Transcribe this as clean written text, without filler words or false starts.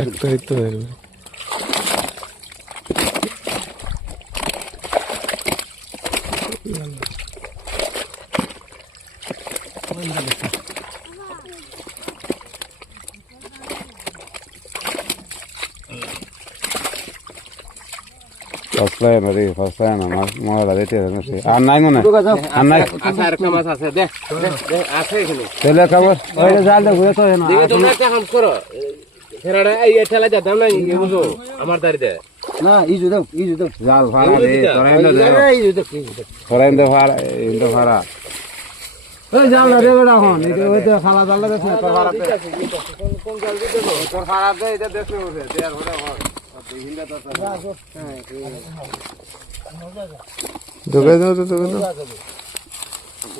একটাই তো Offline ari offline আমার মহলা দিতে আছে আর নাই মনে আর নাই আচ্ছা আরেকটা মাছ আছে দেখ দেখ আছে এখানে তেলে খবর ওই জাল দে ঘুরে তো না দেখে তোমরা একটা কাম করো ফেরাড়া এই ঠেলা যা দাম নাই বুঝো আমার দাঁড়িয়ে না ইজু দাও জাল ভাড়া দে তোরা ইন্দো ভাড়া ওই জাল দে বেটা হন এটা ওই তো খালা জাল দে তোর ভাড়া দে কোন জাল দিতে তোর ভাড়া দে এটা দেখতে হবে দেয়ার ঘরে হন ঢুকে দাও তো ঢুকে দাও